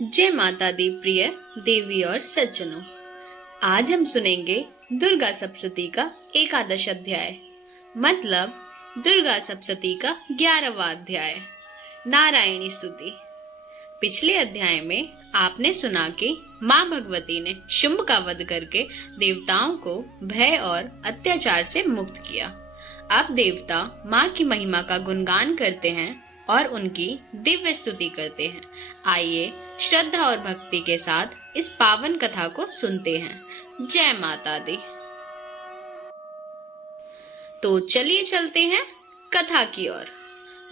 जय माता दी प्रिय देवी और सज्जनों। आज हम सुनेंगे दुर्गा सप्तशती का एकादश अध्याय, मतलब दुर्गा सप्तशती का 11वां अध्याय, नारायणी स्तुति। पिछले अध्याय में आपने सुना कि माँ भगवती ने शुंभ का वध करके देवताओं को भय और अत्याचार से मुक्त किया। अब देवता माँ की महिमा का गुणगान करते हैं और उनकी दिव्य स्तुति करते हैं। आइए श्रद्धा और भक्ति के साथ इस पावन कथा को सुनते हैं। जय माता दी। तो चलिए चलते हैं कथा की ओर।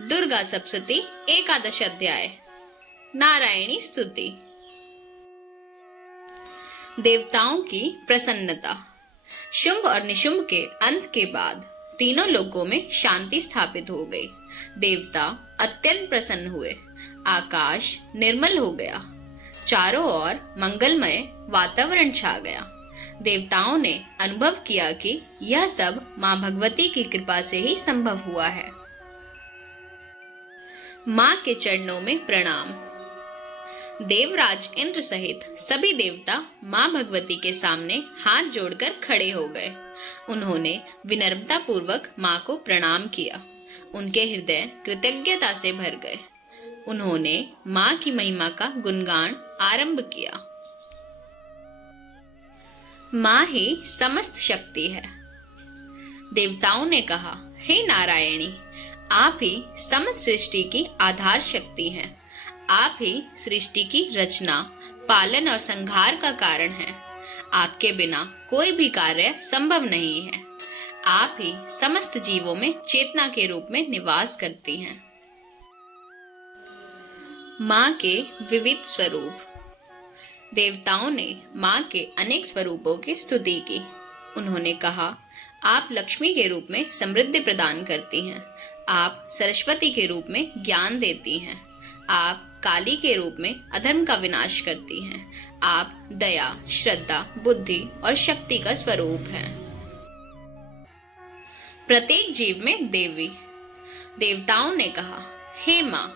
दुर्गा सप्तशती एकादश अध्याय, नारायणी स्तुति। देवताओं की प्रसन्नता। शुंभ और निशुंभ के अंत के बाद तीनों लोकों में शांति स्थापित हो गई। देवता अत्यंत प्रसन्न हुए। आकाश निर्मल हो गया। चारों ओर मंगलमय वातावरण छा गया। देवताओं ने अनुभव किया कि यह सब मां भगवती की कृपा से ही संभव हुआ है। मां के चरणों में प्रणाम। देवराज इंद्र सहित सभी देवता मां भगवती के सामने हाथ जोड़कर खड़े हो गए। उन्होंने विनम्रता पूर्वक मां को प्रणाम किया। उनके हृदय कृतज्ञता से भर गए। उन्होंने मां की महिमा का गुणगान आरंभ किया। मां ही समस्त शक्ति है। देवताओं ने कहा, हे नारायणी, आप ही समस्त सृष्टि की आधार शक्ति हैं। आप ही सृष्टि की रचना, पालन और संहार का कारण हैं। आपके बिना कोई भी कार्य संभव नहीं है। आप ही समस्त जीवों में चेतना के रूप में निवास करती हैं। मां के विविध स्वरूप। देवताओं ने मां के अनेक स्वरूपों की स्तुति की। उन्होंने कहा, आप लक्ष्मी के रूप में समृद्धि प्रदान करती हैं। आप सरस्वती के रूप में ज्ञान देती हैं। आप काली के रूप में अधर्म का विनाश करती हैं। आप दया, श्रद्धा, बुद्धि और शक्ति का स्वरूप हैं। प्रत्येक जीव में देवी। देवताओं ने कहा, हे मां,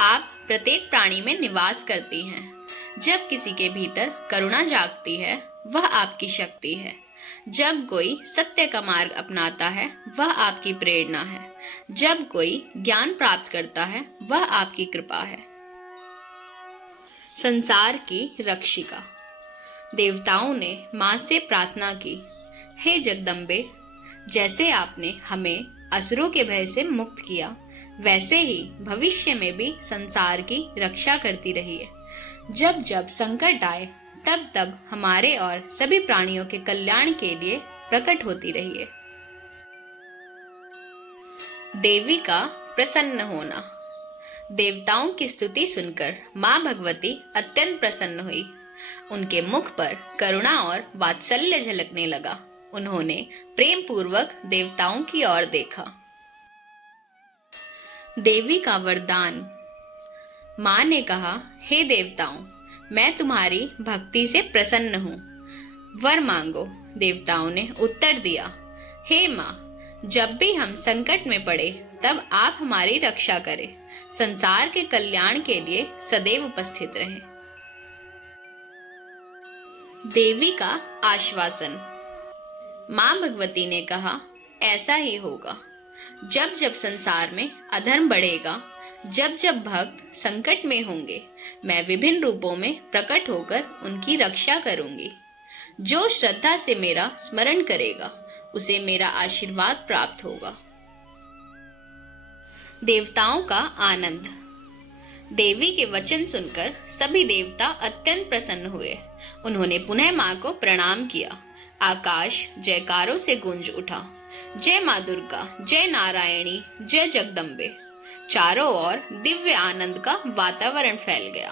आप प्रत्येक प्राणी में निवास करती हैं। जब किसी के भीतर करुणा जागती है, वह आपकी शक्ति है। जब कोई सत्य का मार्ग अपनाता है, वह आपकी प्रेरणा है। जब कोई ज्ञान प्राप्त करता है, वह आपकी कृपा है। संसार की रक्षिका। देवताओं ने मां से प्रार्थना की, हे जगदम्बे, जैसे आपने हमें असुरों के भय से मुक्त किया, वैसे ही भविष्य में भी संसार की रक्षा करती रहिए। जब जब संकट आए, तब तब हमारे और सभी प्राणियों के कल्याण के लिए प्रकट होती रहिए। देवी का प्रसन्न होना। देवताओं की स्तुति सुनकर मां भगवती अत्यंत प्रसन्न हुई। उनके मुख पर करुणा और वात्सल्य झलकने लगा। उन्होंने प्रेम पूर्वक देवताओं की ओर देखा। देवी का वरदान। मां ने कहा, हे देवताओं, मैं तुम्हारी भक्ति से प्रसन्न हूँ। वर मांगो। देवताओं ने उत्तर दिया, हे मां, जब भी हम संकट में पड़े, तब आप हमारी रक्षा करें। संसार के कल्याण के लिए सदैव उपस्थित रहें। देवी का आश्वासन। मां भगवती ने कहा, ऐसा ही होगा। जब जब संसार में अधर्म बढ़ेगा, जब जब भक्त संकट में होंगे, मैं विभिन्न रूपों में प्रकट होकर उनकी रक्षा करूंगी। जो श्रद्धा से मेरा स्मरण करेगा, उसे मेरा आशीर्वाद प्राप्त होगा। देवताओं का आनंद। देवी के वचन सुनकर सभी देवता अत्यंत प्रसन्न हुए। उन्होंने पुनः मां को प्रणाम किया। आकाश जयकारों से गूंज उठा। जय मां दुर्गा, जय नारायणी, जय जगदम्बे। चारों ओर दिव्य आनंद का वातावरण फैल गया।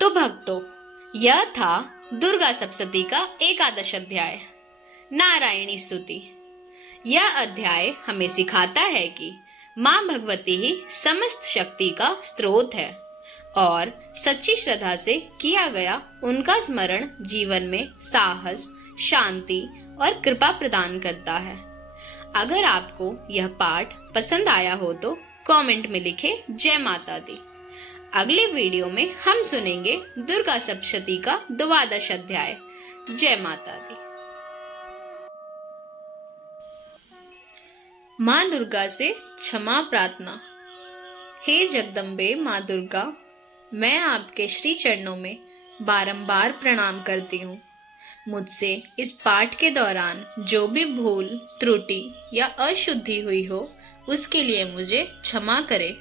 तो भक्तों, यह था दुर्गा सप्तशती का एकादश अध्याय, नारायणी स्तुति। यह अध्याय हमें सिखाता है कि मां भगवती ही समस्त शक्ति का स्रोत है और सच्ची श्रद्धा से किया गया उनका स्मरण जीवन में साहस, शांति और कृपा प्रदान करता है। अगर आपको यह पाठ पसंद आया हो तो कमेंट में लिखें जय माता दी। अगले वीडियो में हम सुनेंगे दुर्गा सप्तशती का 12वां अध्याय। जय माता दी। माँ दुर्गा से क्षमा प्रार्थना। हे जगदम्बे माँ दुर्गा, मैं आपके श्री चरणों में बारंबार प्रणाम करती हूँ। मुझसे इस पाठ के दौरान जो भी भूल, त्रुटि या अशुद्धि हुई हो, उसके लिए मुझे क्षमा करें।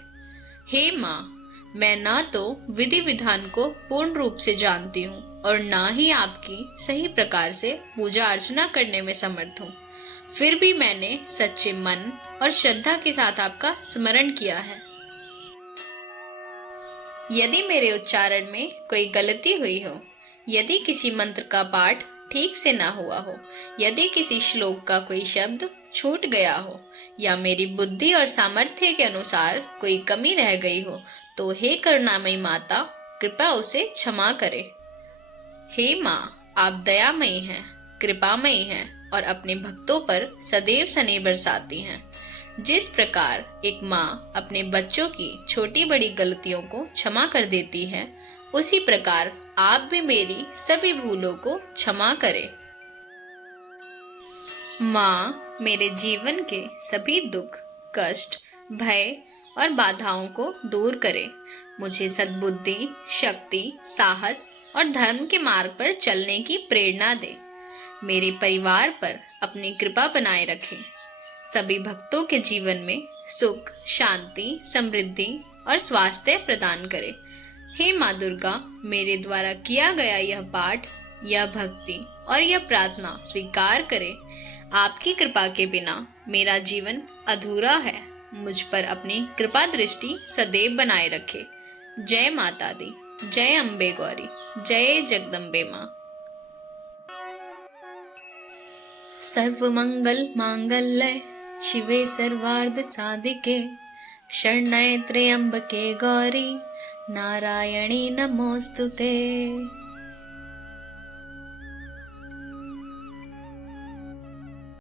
हे माँ, मैं ना तो विधि विधान को पूर्ण रूप से जानती हूँ और ना ही आपकी सही प्रकार से पूजा अर्चना करने में समर्थ हूँ। फिर भी मैंने सच्चे मन और श्रद्धा के साथ आपका स्मरण किया है। यदि मेरे उच्चारण में कोई गलती हुई हो, यदि किसी मंत्र का पाठ ठीक से ना हुआ हो, यदि किसी श्लोक का कोई शब्द छूट गया हो या मेरी बुद्धि और सामर्थ्य के अनुसार कोई कमी रह गई हो, तो हे करुणामयी माता, कृपया उसे क्षमा करे। हे माँ, आप दयामयी हैं, कृपामयी हैं और अपने भक्तों पर सदैव स्नेह बरसाती हैं। जिस प्रकार एक माँ अपने बच्चों की छोटी बड़ी गलतियों को क्षमा कर देती है, उसी प्रकार आप भी मेरी सभी भूलों को क्षमा करें। माँ, मेरे जीवन के सभी दुख, कष्ट, भय और बाधाओं को दूर करें। मुझे सद्बुद्धि, शक्ति, साहस और धर्म के मार्ग पर चलने की प्रेरणा दें। मेरे परिवार पर अपनी कृपा बनाए रखें। सभी भक्तों के जीवन में सुख, शांति, समृद्धि और स्वास्थ्य प्रदान करें। हे माँ दुर्गा, मेरे द्वारा किया गया यह पाठ, यह भक्ति और यह प्रार्थना स्वीकार करें। आपकी कृपा के बिना मेरा जीवन अधूरा है। मुझ पर अपनी कृपा दृष्टि सदैव बनाए रखे। जय माता दी। जय अम्बे गौरी। जय जगदम्बे माँ। सर्वमंगल मांगल्ये शिवे सर्वार्थ साधिके शरण्ये त्र्यंबके गौरी नारायणी नमोस्तुते।